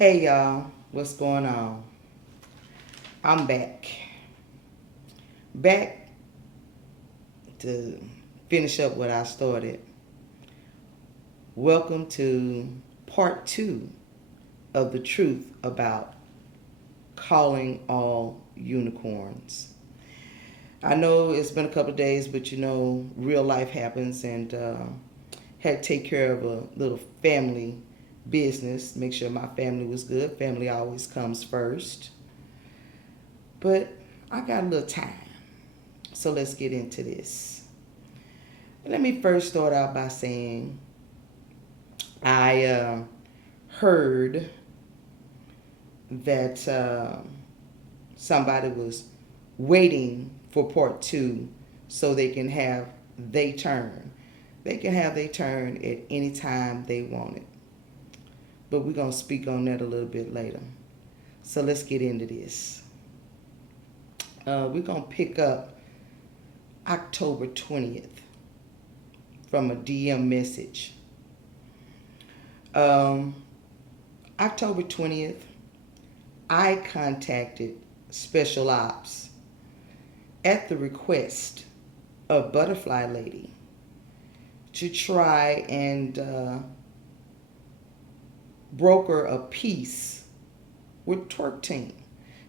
Hey y'all, what's going on? I'm back. Back to finish up what I started. Welcome to part two of the truth about calling all unicorns. I know it's been a couple of days, but real life happens and had to take care of a little family business, make sure my family was good. Family always comes first. But I got a little time. So let's get into this. Let me first start out by saying I heard that somebody was waiting for part two so they can have their turn. They can have their turn at any time they want it. But we're going to speak on that a little bit later. So let's get into this. We're going to pick up October 20th from a DM message. October 20th, I contacted Special Ops at the request of Butterfly Lady to try and broker a peace with Twerk Team.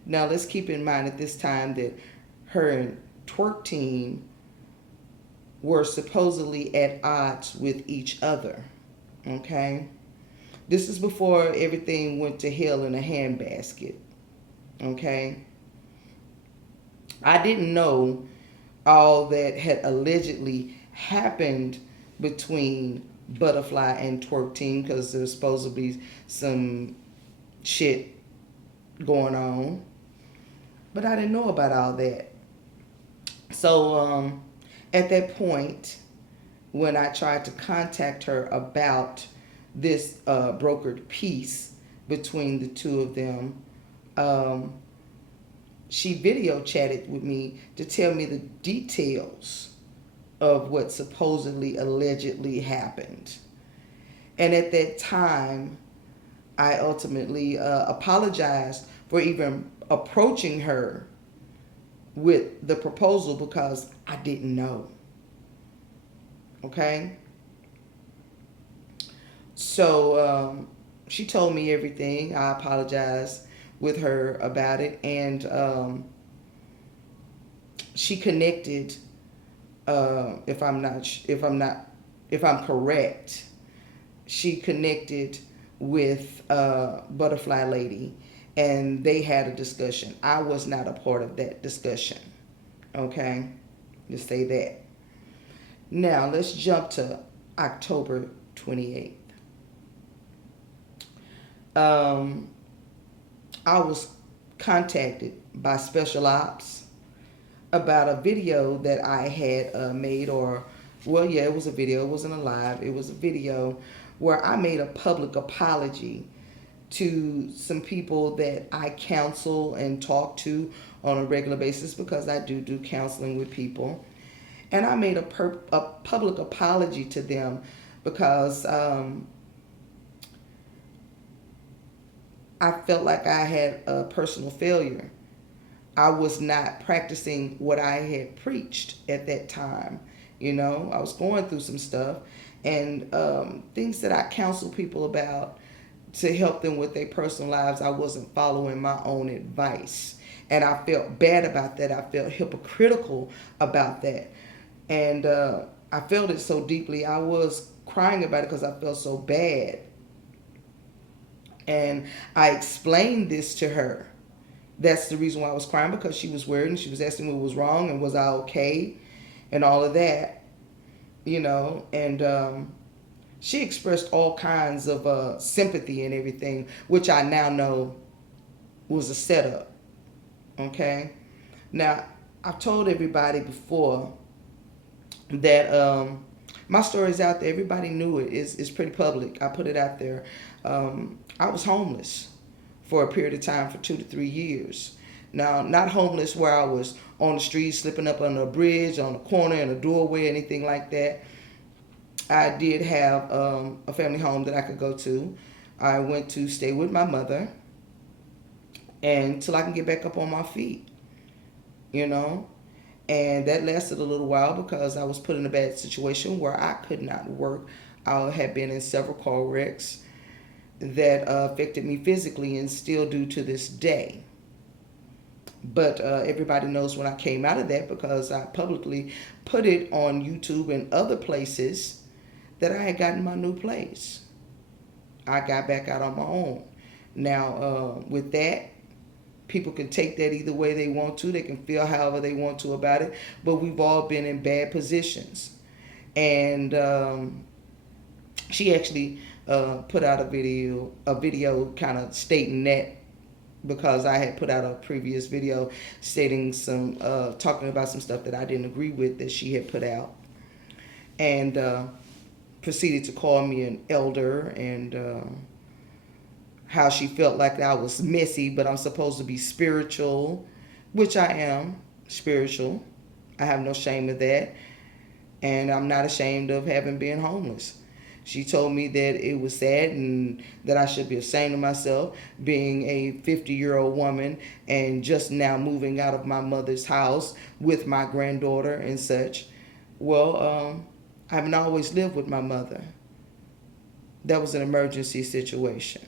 Now let's keep in mind at this time that her and Twerk Team were supposedly at odds with each other. Okay? This is before everything went to hell in a handbasket. Okay? I didn't know all that had allegedly happened between Butterfly and Twerk Team because there's supposed to be some shit going on. But I didn't know about all that. So at that point, when I tried to contact her about this brokered peace between the two of them, she video chatted with me to tell me the details of what supposedly allegedly happened. And at that time, I ultimately apologized for even approaching her with the proposal because I didn't know. Okay? So she told me everything. I apologized with her about it, and she connected. If I'm correct, she connected with Butterfly Lady, and they had a discussion. I was not a part of that discussion. Okay, let's say that. Now let's jump to October 28th. I was contacted by Special Ops about a video that I had made, it was a video. It wasn't a live. It was a video where I made a public apology to some people that I counsel and talk to on a regular basis because I do counseling with people. And I made a public apology to them because I felt like I had a personal failure. I was not practicing what I had preached at that time. I was going through some stuff and things that I counsel people about to help them with their personal lives. I wasn't following my own advice. And I felt bad about that. I felt hypocritical about that. And I felt it so deeply. I was crying about it because I felt so bad. And I explained this to her. That's the reason why I was crying, because she was worried and she was asking what was wrong and was I okay and all of that, and she expressed all kinds of sympathy and everything, which I now know was a setup. Okay? Now, I've told everybody before that my story's out there. Everybody knew it. It's pretty public. I put it out there. I was homeless for a period of time for 2 to 3 years. Now, not homeless where I was on the street, slipping up on a bridge, on a corner, in a doorway, anything like that. I did have a family home that I could go to. I went to stay with my mother and until I can get back up on my feet, you know. And that lasted a little while because I was put in a bad situation where I could not work. I had been in several car wrecks that affected me physically and still do to this day. But everybody knows when I came out of that because I publicly put it on YouTube and other places that I had gotten my new place. I got back out on my own. Now, with that, people can take that either way they want to. They can feel however they want to about it. But we've all been in bad positions. And she actually put out a video kind of stating that, because I had put out a previous video stating some, talking about some stuff that I didn't agree with that she had put out. And proceeded to call me an elder and how she felt like I was messy, but I'm supposed to be spiritual, which I am spiritual. I have no shame of that. And I'm not ashamed of having been homeless. She told me that it was sad and that I should be ashamed of myself being a 50-year-old woman and just now moving out of my mother's house with my granddaughter and such. Well, I haven't always lived with my mother. That was an emergency situation.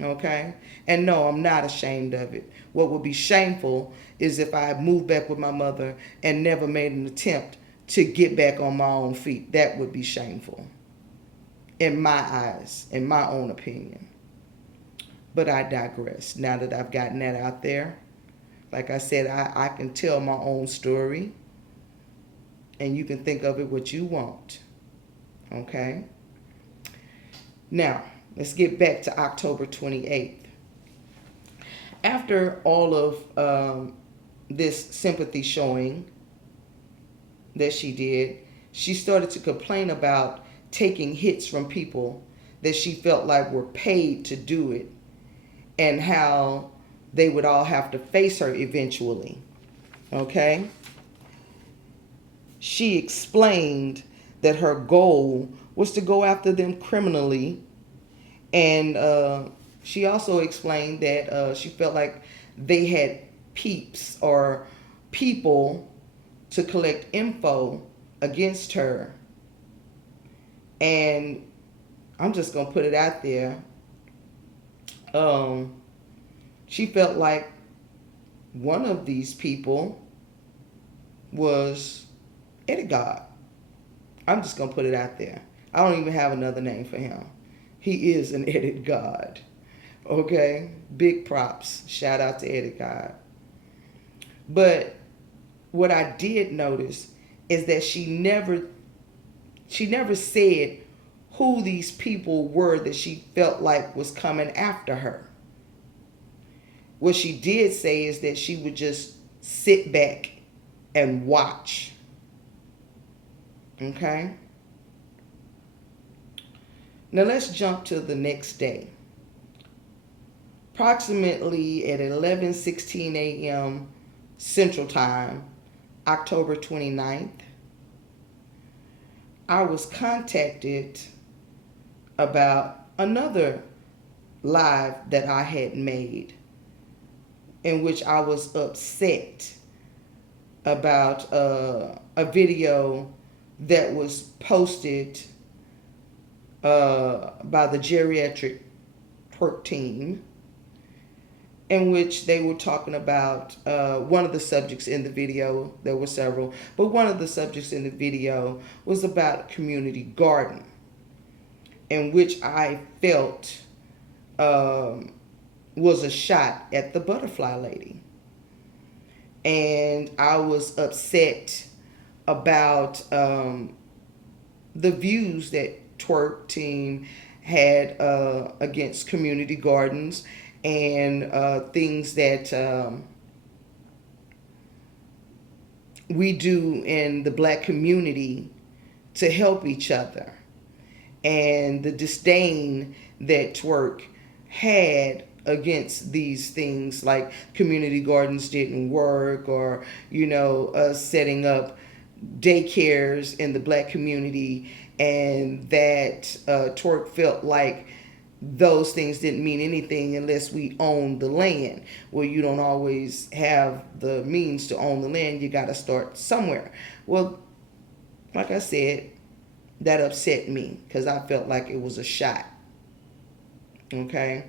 Okay? And no, I'm not ashamed of it. What would be shameful is if I moved back with my mother and never made an attempt to get back on my own feet. That would be shameful in my eyes, in my own opinion. But I digress. Now that I've gotten that out there, like I said, I can tell my own story, and you can think of it what you want. Okay? Now, let's get back to October 28th. After all of this sympathy showing that she did, she started to complain about taking hits from people that she felt like were paid to do it, and how they would all have to face her eventually. Okay? She explained that her goal was to go after them criminally, and she also explained that she felt like they had peeps or people to collect info against her. And I'm just going to put it out there. She felt like one of these people was Eddie God. I'm just going to put it out there. I don't even have another name for him. He is an Eddie God. Okay? Big props. Shout out to Eddie God. But what I did notice is that she never said who these people were that she felt like was coming after her. What she did say is that she would just sit back and watch. Okay? Now let's jump to the next day. Approximately at 11:16 a.m. Central Time, October 29th, I was contacted about another live that I had made in which I was upset about a video that was posted by the geriatric twerk team, in which they were talking about one of the subjects in the video. There were several, but one of the subjects in the video was about community garden, in which I felt was a shot at the butterfly lady. And I was upset about the views that twerk team had against community gardens and things that we do in the Black community to help each other, and the disdain that twerk had against these things like community gardens didn't work, or us setting up daycares in the Black community and that Twerk felt like those things didn't mean anything unless we own the land. Well, you don't always have the means to own the land. You got to start somewhere. Well, like I said, that upset me because I felt like it was a shot. Okay.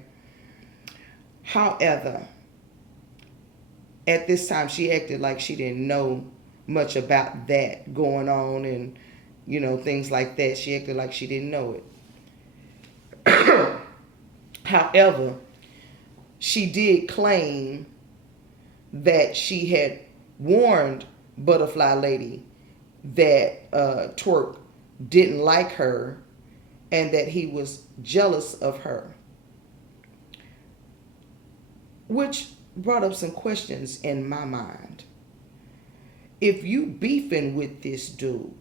However, at this time, she acted like she didn't know much about that going on and, things like that. She acted like she didn't know it. However, she did claim that she had warned Butterfly Lady that Twerk didn't like her and that he was jealous of her, which brought up some questions in my mind. If you beefing with this dude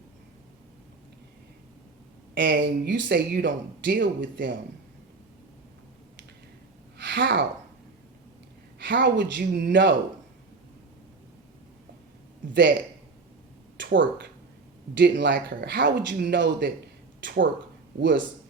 and you say you don't deal with them, how would you know that Twerk didn't like her? How would you know that Twerk was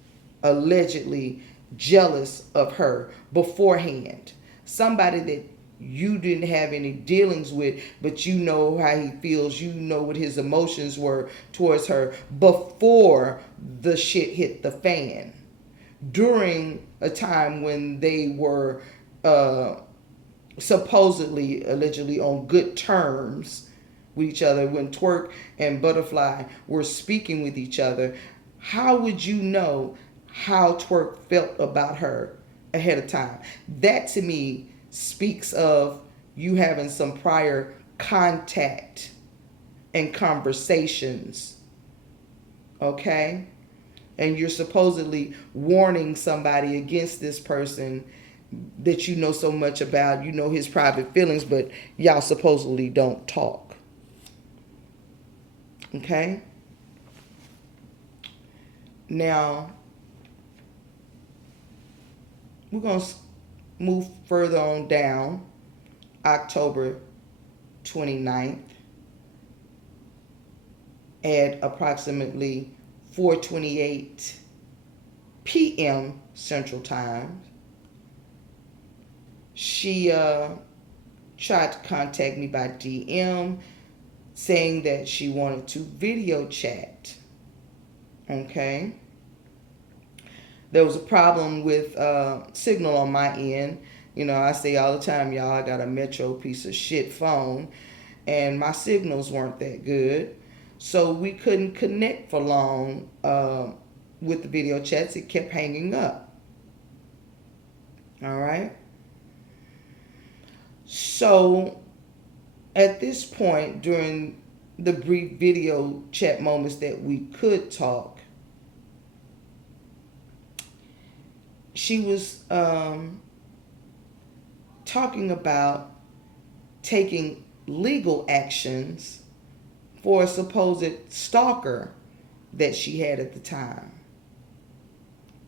allegedly jealous of her beforehand? Somebody that you didn't have any dealings with, but you know how he feels, you know what his emotions were towards her before the shit hit the fan. During a time when they were supposedly, allegedly on good terms with each other, when Twerk and Butterfly were speaking with each other, how would you know how Twerk felt about her ahead of time? That to me speaks of you having some prior contact and conversations, okay? And you're supposedly warning somebody against this person that you know so much about, you know his private feelings, but y'all supposedly don't talk. Okay? Now, we're going to move further on down. October 29th at approximately 4:28 p.m. Central Time. She tried to contact me by DM saying that she wanted to video chat. Okay. There was a problem with signal on my end. I say all the time, y'all, I got a Metro piece of shit phone, and my signals weren't that good. So we couldn't connect for long with the video chats. It kept hanging up. All right. So at this point, during the brief video chat moments that we could talk, she was talking about taking legal actions for a supposed stalker that she had at the time.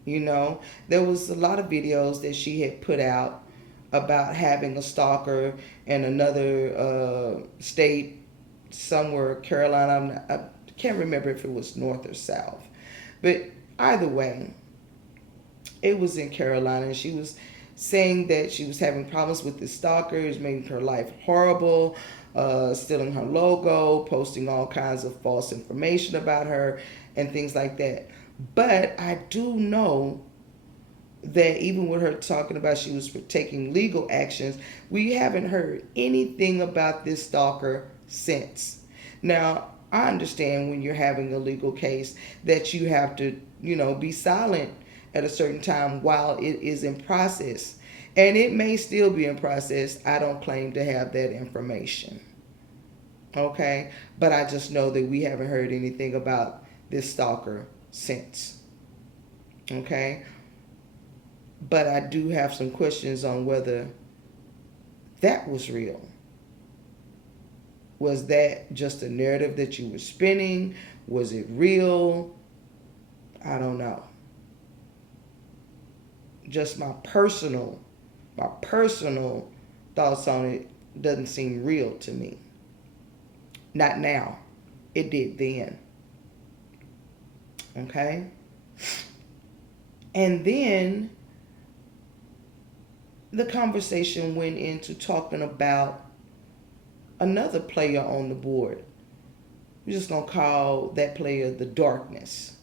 There was a lot of videos that she had put out about having a stalker in another state, somewhere, Carolina. I can't remember if it was north or south. But either way, it was in Carolina, and she was saying that she was having problems with the stalkers, making her life horrible, stealing her logo, posting all kinds of false information about her, and things like that. But I do know that even with her talking about she was taking legal actions, we haven't heard anything about this stalker since. Now, I understand when you're having a legal case that you have to, be silent at a certain time while it is in process. And it may still be in process. I don't claim to have that information. Okay? But I just know that we haven't heard anything about this stalker since. Okay? But I do have some questions on whether that was real. Was that just a narrative that you were spinning? Was it real? I don't know. Just my personal thoughts on it doesn't seem real to me. Not now. It did then. Okay? And then the conversation went into talking about another player on the board. We're just going to call that player the Darkness.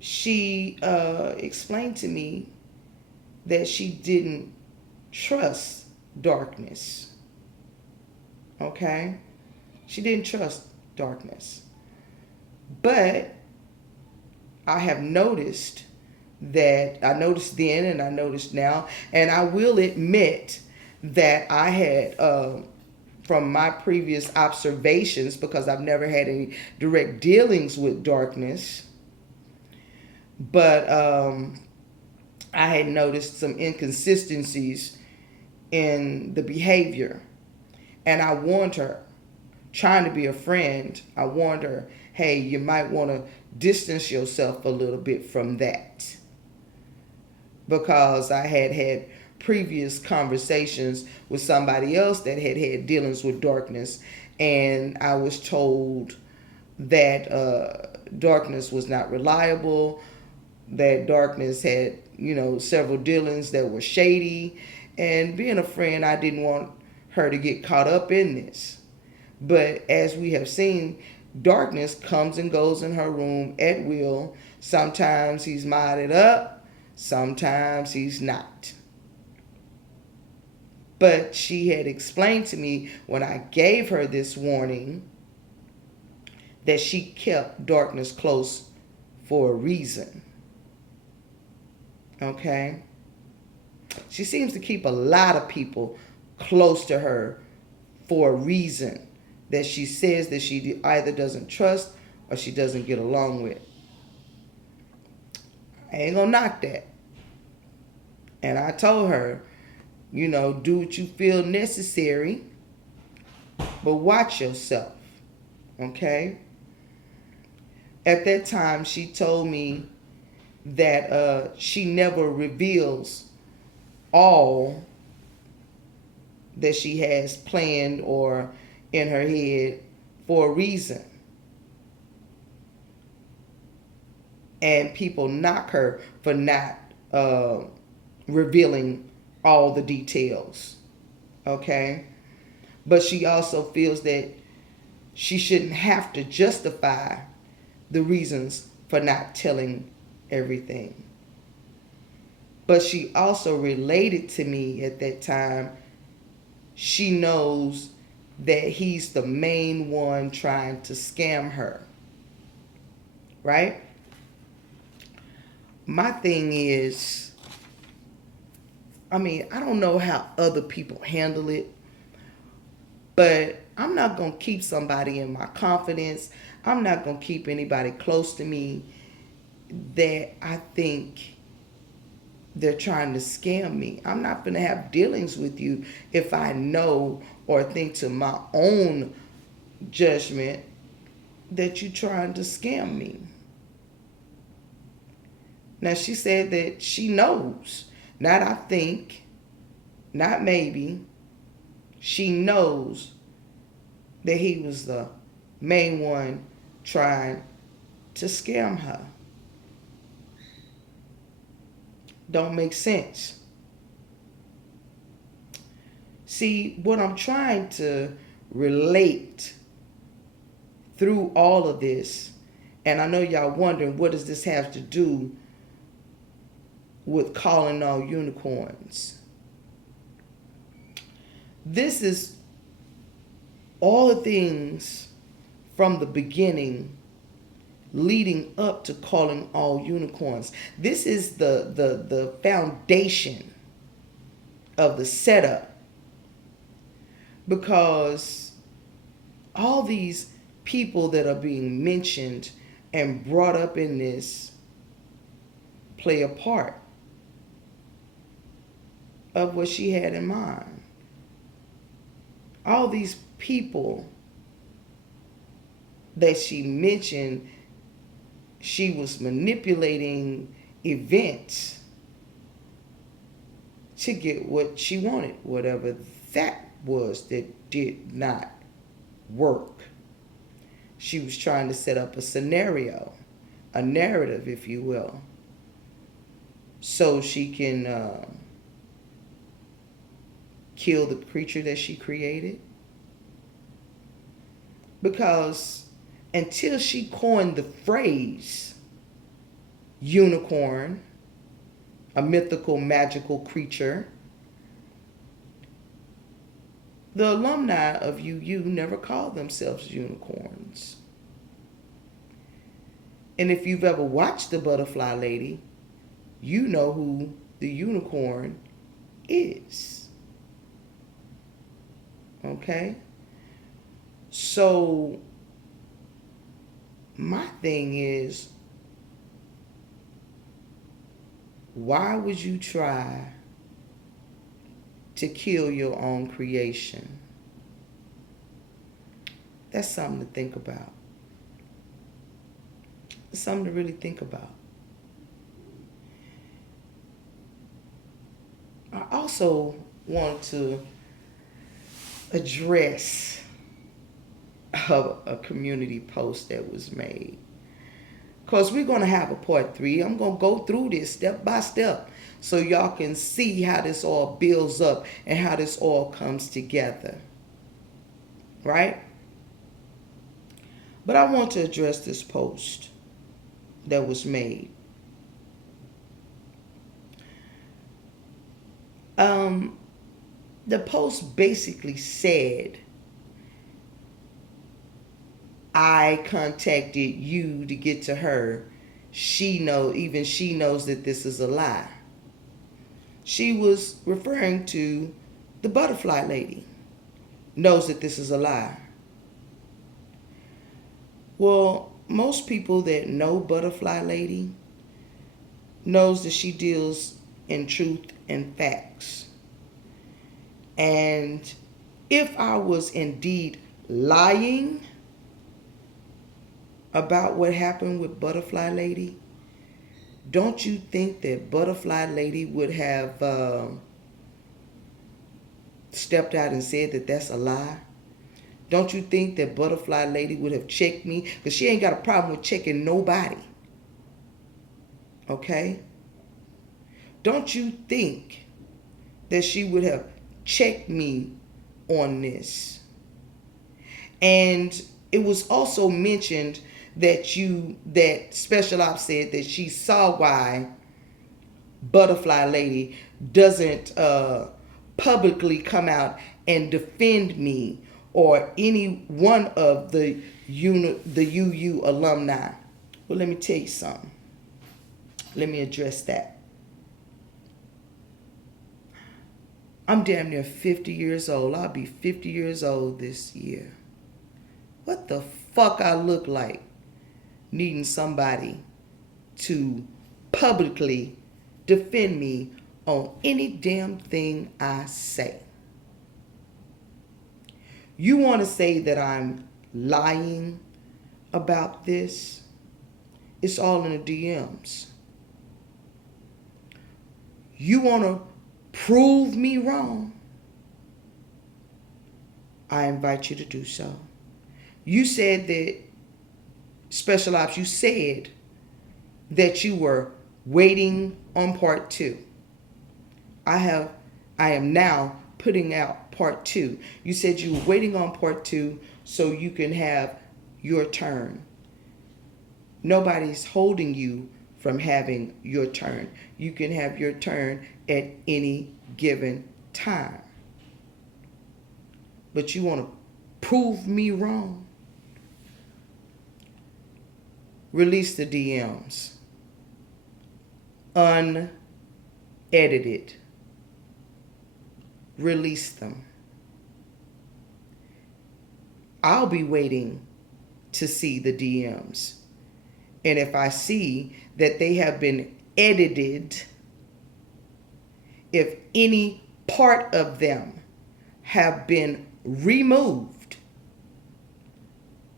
She explained to me that she didn't trust Darkness. Okay? She didn't trust Darkness. But I have noticed that I noticed then and I noticed now, and I will admit that I had, from my previous observations, because I've never had any direct dealings with Darkness, but I had noticed some inconsistencies in the behavior. And I warned her, trying to be a friend, I warned her, hey, you might want to distance yourself a little bit from that. Because I had had previous conversations with somebody else that had had dealings with Darkness, and I was told that Darkness was not reliable, that Darkness had, several dealings that were shady, and being a friend, I didn't want her to get caught up in this. But as we have seen, Darkness comes and goes in her room at will. Sometimes he's modded up, sometimes he's not. But she had explained to me when I gave her this warning that she kept Darkness close for a reason. Okay? She seems to keep a lot of people close to her for a reason that she says that she either doesn't trust or she doesn't get along with. I ain't gonna knock that. And I told her, do what you feel necessary, but watch yourself. Okay? At that time, she told me that she never reveals all that she has planned or in her head for a reason. And people knock her for not revealing all the details. Okay? But she also feels that she shouldn't have to justify the reasons for not telling everything. But she also related to me at that time. She knows that he's the main one trying to scam her. Right? My thing is, I don't know how other people handle it, but I'm not going to keep somebody in my confidence. I'm not going to keep anybody close to me that I think they're trying to scam me. I'm not going to have dealings with you if I know or think to my own judgment that you're trying to scam me. Now, she said that she knows, not I think, not maybe. She knows that he was the main one trying to scam her. Don't make sense. See, what I'm trying to relate through all of this, and I know y'all wondering, what does this have to do with calling all unicorns? This is all the things from the beginning leading up to calling all unicorns. This is the foundation of the setup, because all these people that are being mentioned and brought up in this play a part of what she had in mind. All these people that she mentioned, she was manipulating events to get what she wanted, whatever that was that did not work. She was trying to set up a scenario, a narrative, if you will, so she can kill the creature that she created. Because until she coined the phrase unicorn, a mythical, magical creature, the alumni of UU never called themselves unicorns. And if you've ever watched The Butterfly Lady, you know who the unicorn is. Okay? So, my thing is, why would you try to kill your own creation? That's something to think about. It's something to really think about. I also want to address a community post that was made. Because we're going to have a part 3. I'm going to go through this step by step so y'all can see how this all builds up and how this all comes together. Right? But I want to address this post that was made. The post basically said, I contacted you to get to her. She knows that this is a lie. She was referring to the Butterfly Lady. Knows that this is a lie. Well, most people that know Butterfly Lady knows that she deals in truth and facts. And if I was indeed lying about what happened with Butterfly Lady, don't you think that Butterfly Lady would have stepped out and said that that's a lie? Don't you think that Butterfly Lady would have checked me? Because she ain't got a problem with checking nobody. Okay? Don't you think that she would have checked me on this? And it was also mentioned that Special Ops said that she saw why Butterfly Lady doesn't publicly come out and defend me or any one of the UU alumni. Well, let me tell you something. Let me address that. I'm damn near 50 years old. I'll be 50 years old this year. What the fuck I look like needing somebody to publicly defend me on any damn thing I say? You want to say that I'm lying about this? It's all in the DMs. You want to prove me wrong? I invite you to do so. You said that, Special Ops, you said that you were waiting on part 2. I am now putting out part 2. You said you were waiting on part 2 so you can have your turn. Nobody's holding you from having your turn. You can have your turn at any given time. But you want to prove me wrong? Release the DMs. Unedited. Release them. I'll be waiting to see the DMs. And if I see that they have been edited, if any part of them have been removed,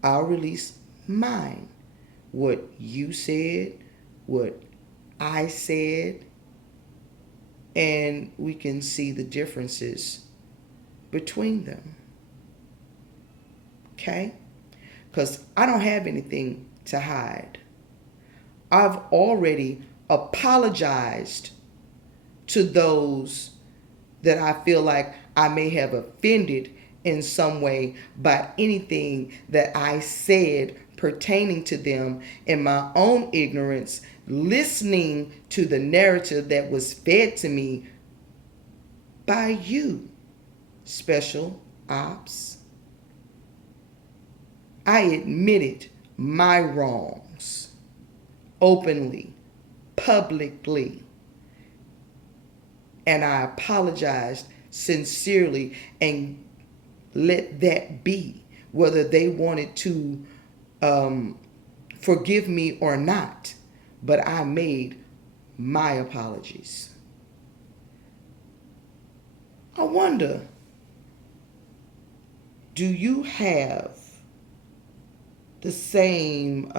I'll release mine. What you said, what I said, and we can see the differences between them. Okay? because I don't have anything to hide. I've already apologized to those that I feel like I may have offended in some way by anything that I said pertaining to them in my own ignorance, listening to the narrative that was fed to me by you, special ops. I admitted my wrongs openly, publicly, and I apologized sincerely and let that be, whether they wanted to forgive me or not. But I made my apologies. I wonder, do you have the same,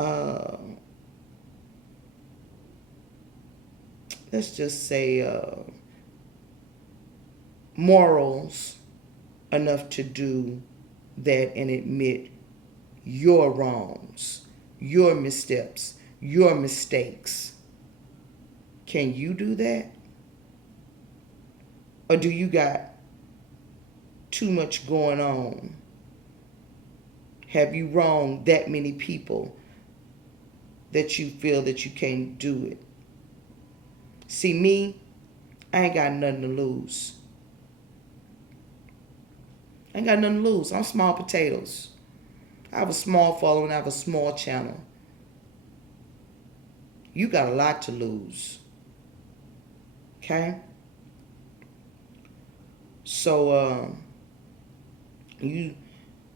let's just say, morals enough to do that and admit your wrongs, your missteps, your mistakes? Can you do that? Or do you got too much going on? Have you wronged that many people that you feel that you can't do it? See, me, I ain't got nothing to lose. I ain't got nothing to lose. I'm small potatoes. I have a small following. I have a small channel. You got a lot to lose. Okay? So, you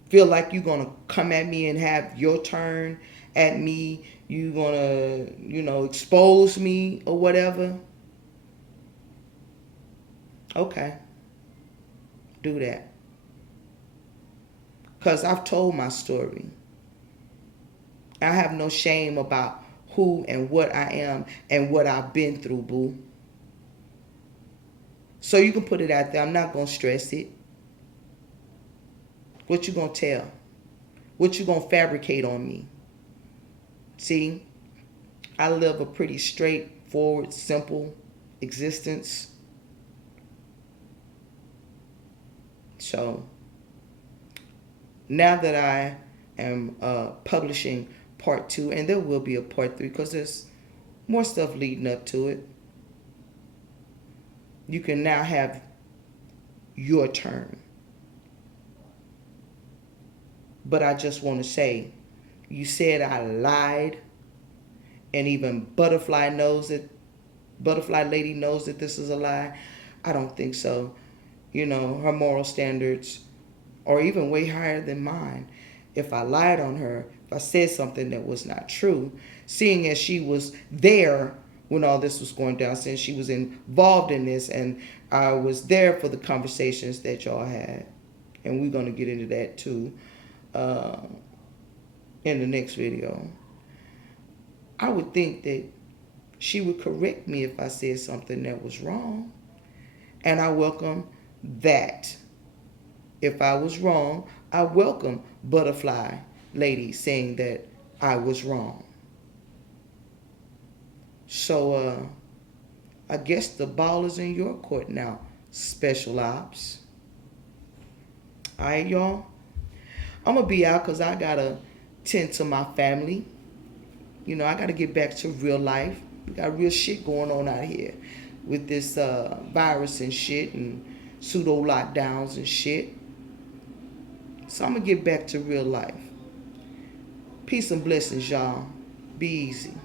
feel like you're going to come at me and have your turn at me. You're going to, expose me or whatever. Okay. Do that. Because I've told my story. I have no shame about who and what I am and what I've been through, boo. So you can put it out there. I'm not going to stress it. What you going to tell? What you going to fabricate on me? See, I live a pretty straightforward, simple existence. So now that I am publishing part 2, and there will be a part 3 because there's more stuff leading up to it, you can now have your turn. But I just want to say, you said I lied, and even Butterfly Lady knows that this is a lie. I don't think so. Her moral standards are even way higher than mine. If I lied on her, if I said something that was not true, seeing as she was there when all this was going down, since she was involved in this, and I was there for the conversations that y'all had, and we're going to get into that too in the next video. I would think that she would correct me if I said something that was wrong, and I welcome that. If I was wrong, I welcome Butterfly Lady saying that I was wrong. So I guess the ball is in your court now, special ops. All right, y'all. I'm going to be out because I got to tend to my family. I got to get back to real life. We got real shit going on out here with this virus and shit and pseudo lockdowns and shit. So I'm going to get back to real life. Peace and blessings, y'all. Be easy.